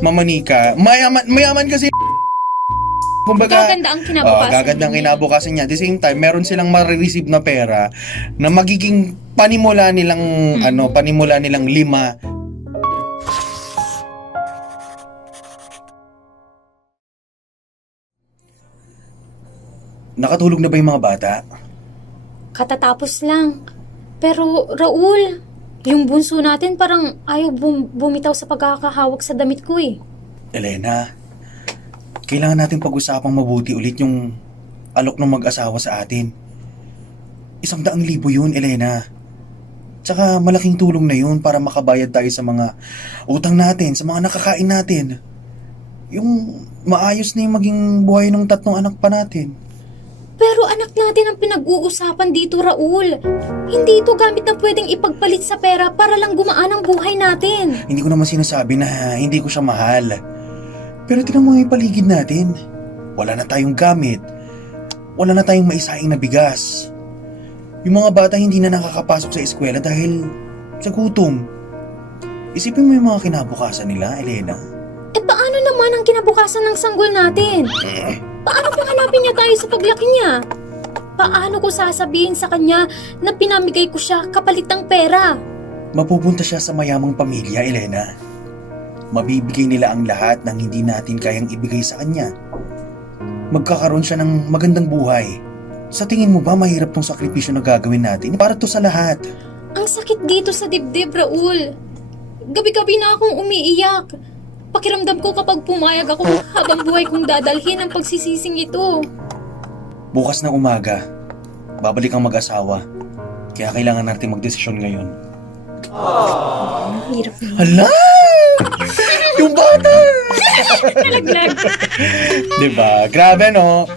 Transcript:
Mama Nika. Mayaman kasi kumbaga, Gaganda ang kinabukasan gaganda ang niya. kinabukasan niya. At the same time, meron silang marireceive na pera na magiging panimula nilang, panimula nilang 5. Nakatulog na ba yung mga bata? Katatapos lang. Pero, Raul, yung bunso natin parang ayaw bumitaw sa pagkakahawak sa damit ko eh. Elena, kailangan natin pag-usapang mabuti ulit yung alok ng mag-asawa sa atin. 100,000 yun, Elena. Tsaka malaking tulong na yun para makabayad tayo sa mga utang natin, sa mga nakakain natin. Yung maayos na yung maging buhay ng 3 anak pa natin. Pero anak natin ang pinag-uusapan dito, Raul. Hindi ito gamit na pwedeng ipagpalit sa pera para lang gumaan ang buhay natin. Hindi ko naman sinasabi na hindi ko siya mahal. Pero tingnan mo yung paligid natin. Wala na tayong gamit. Wala na tayong maisaing na bigas. Yung mga bata hindi na nakakapasok sa eskwela dahil sa gutom. Isipin mo yung mga kinabukasan nila, Elena. Eh paano naman ang kinabukasan ng sanggol natin? Paano kung hanapin niya tayo sa paglaki niya? Paano ko sasabihin sa kanya na pinamigay ko siya kapalit ng pera? Mapupunta siya sa mayamang pamilya, Elena. Mabibigay nila ang lahat ng hindi natin kayang ibigay sa kanya. Magkakaroon siya ng magandang buhay. Sa tingin mo ba mahirap tong sakripisyo na gagawin natin? Para to sa lahat. Ang sakit dito sa dibdib, Raul. Gabi-gabi na akong umiiyak. Pakiramdam ko kapag pumayag ako habang buhay kong dadalhin ang pagsisising ito. Bukas ng umaga, babalik ang mag-asawa. Kaya kailangan natin magdesisyon ngayon. Hirap na. Hala! Yung bata! Nalaglag. Diba? Grabe no?